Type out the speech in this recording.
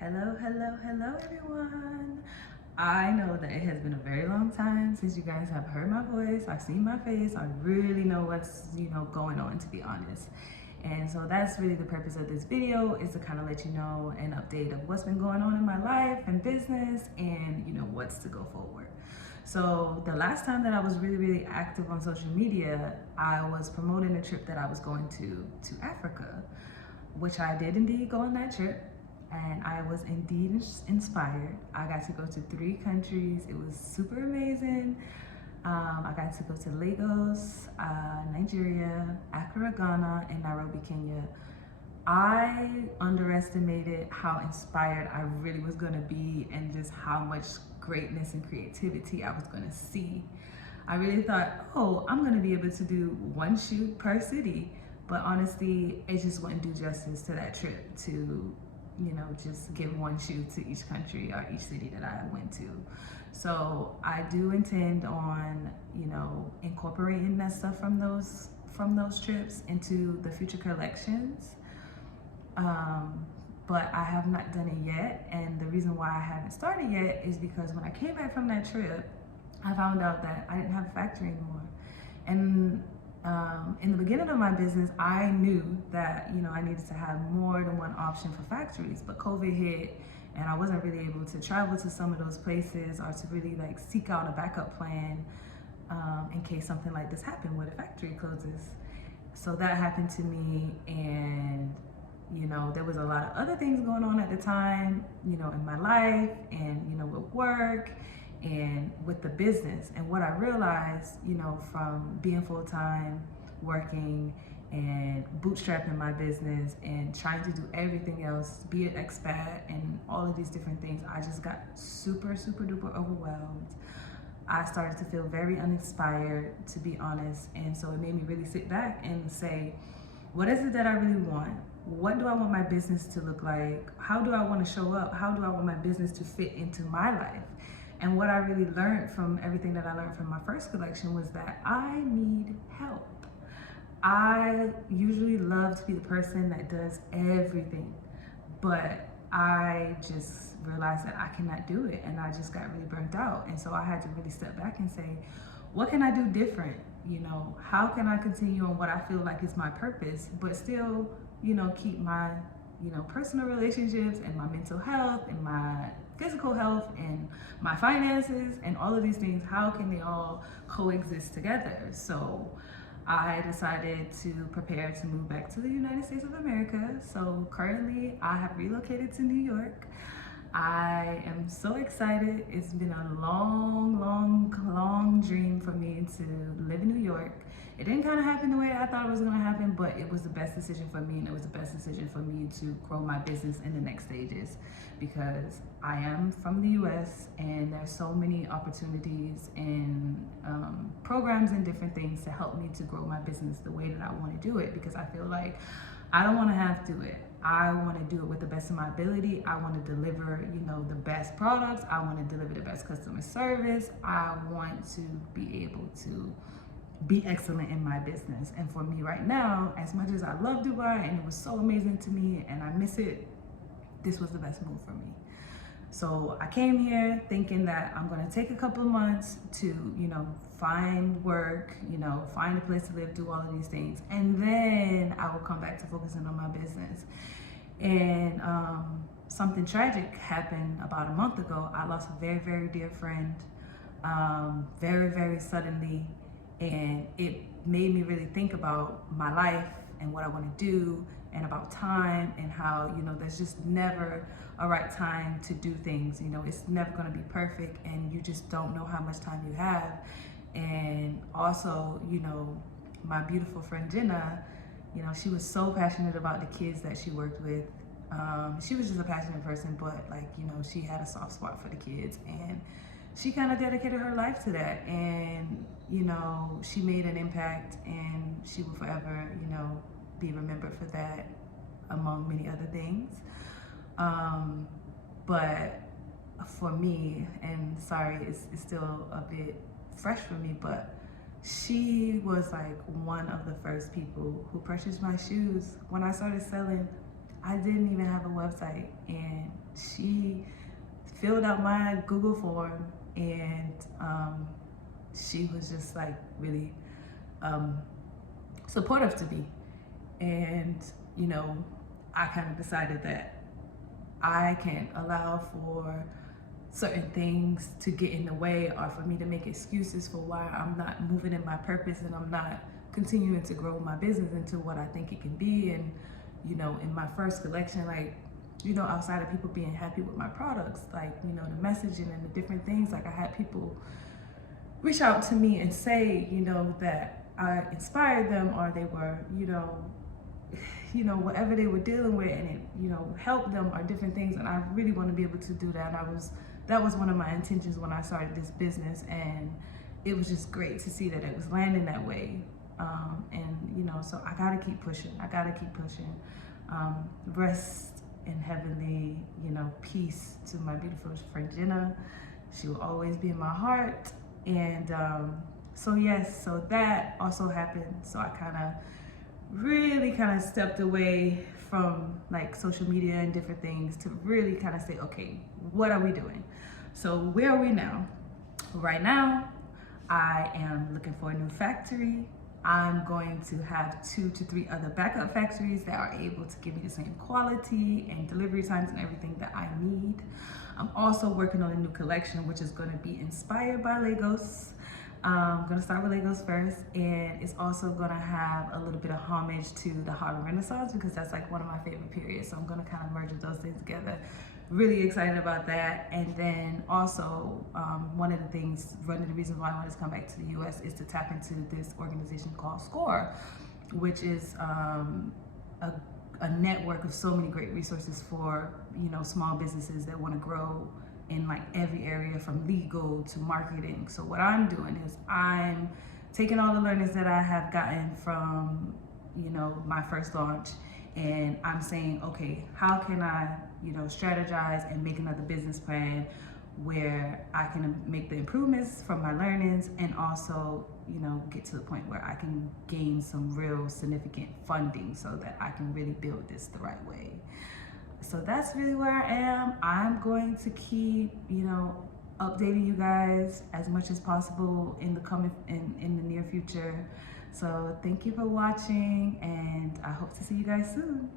Hello, hello, hello, everyone. I know that it has been a very long time since you guys have heard my voice. I've seen my face. I really know what's, going on, to be honest. And so that's really the purpose of this video, is to kind of let you know an update of what's been going on in my life and business and, what's to go forward. So the last time that I was really active on social media, I was promoting a trip that I was going to Africa, which I did indeed go on that trip. And I was indeed inspired. I got to go to 3 countries. It was super amazing. I got to go to Lagos, Nigeria, Accra, Ghana, and Nairobi, Kenya. I underestimated how inspired I really was going to be and just how much greatness and creativity I was going to see. I really thought, oh, I'm going to be able to do 1 shoot per city. But honestly, it just wouldn't do justice to that trip to just give 1 shoot to each country or each city that I went to. So I do intend on, incorporating that stuff from those trips into the future collections. But I have not done it yet. And the reason why I haven't started yet is because when I came back from that trip, I found out that I didn't have a factory anymore. And in the beginning of my business, I knew that, I needed to have more than 1 option for factories, but COVID hit and I wasn't really able to travel to some of those places or to really seek out a backup plan in case something like this happened where the factory closes. So that happened to me, and there was a lot of other things going on at the time, in my life and, with work and with the business. And what I realized, from being full-time, working and bootstrapping my business and trying to do everything else, be an expat and all of these different things, I just got super duper overwhelmed. I started to feel very uninspired, to be honest. And so it made me really sit back and say, what is it that I really want? What do I want my business to look like? How do I want to show up? How do I want my business to fit into my life? And what I really learned from everything that I learned from my first collection was that I need help. I usually love to be the person that does everything, but I just realized that I cannot do it, and I just got really burnt out. And so I had to really step back and say, what can I do different? How can I continue on what I feel like is my purpose, but still, keep my, personal relationships and my mental health and my physical health and my finances and all of these things? How can they all coexist together? So I decided to prepare to move back to the United States of America. So currently I have relocated to New York. I am so excited. It's been a long dream for me to live in New York. It didn't kind of happen the way I thought it was going to happen, but it was the best decision for me, and it was the best decision for me to grow my business in the next stages, because I am from the US and there's so many opportunities and programs and different things to help me to grow my business the way that I want to do it, because I feel like I don't want to have to do it. I want to do it with the best of my ability. I want to deliver, the best products. I want to deliver the best customer service. I want to be able to be excellent in my business. And for me right now, as much as I love Dubai and it was so amazing to me and I miss it, this was the best move for me. So I came here thinking that I'm going to take a couple of months to, find work, find a place to live, do all of these things. And then I will come back to focusing on my business. And something tragic happened about a month ago. I lost a very dear friend, very suddenly. And it made me really think about my life and what I want to do, and about time, and how, there's just never a right time to do things. It's never going to be perfect, and you just don't know how much time you have. And also, my beautiful friend Jenna, she was so passionate about the kids that she worked with. She was just a passionate person, but she had a soft spot for the kids, and she kind of dedicated her life to that. And she made an impact, and she will forever be remembered for that, among many other things. But for me, and sorry, it's still a bit fresh for me, but she was one of the first people who purchased my shoes when I started selling I didn't even have a website, and she filled out my Google form, and she was just like really supportive to me. And you know, I kind of decided that I can't allow for certain things to get in the way, or for me to make excuses for why I'm not moving in my purpose, and I'm not continuing to grow my business into what I think it can be. And you know, in my first collection, like, you know, outside of people being happy with my products, like, you know, the messaging and the different things, like I had people reach out to me and say, you know, that I inspired them, or they were, you know, whatever they were dealing with, and it, you know, helped them, or different things. And I really want to be able to do that. And that was one of my intentions when I started this business, and it was just great to see that it was landing that way. And you know, so I gotta keep pushing. I gotta keep pushing. Rest in heavenly, you know, peace to my beautiful friend Jenna. She will always be in my heart. And so yes, so that also happened. So I really stepped away from like social media and different things to really kind of say, okay, what are we doing? So where are we now? Right now, I am looking for a new factory. I'm going to have 2 to 3 other backup factories that are able to give me the same quality and delivery times and everything that I need. I'm also working on a new collection, which is going to be inspired by Legos. I'm going to start with Legos first, and it's also going to have a little bit of homage to the Harlem Renaissance, because that's like one of my favorite periods. So I'm going to kind of merge those things together. Really excited about that. And then also one of the reasons why I wanted to come back to the US is to tap into this organization called SCORE, which is a network of so many great resources for, you know, small businesses that want to grow in like every area, from legal to marketing. So what I'm doing is I'm taking all the learnings that I have gotten from, you know, my first launch, and I'm saying, okay, how can I, you know, strategize and make another business plan where I can make the improvements from my learnings, and also, you know, get to the point where I can gain some real significant funding so that I can really build this the right way. So that's really where I am. I'm going to keep, you know, updating you guys as much as possible in the near future. So thank you for watching, and I hope to see you guys soon.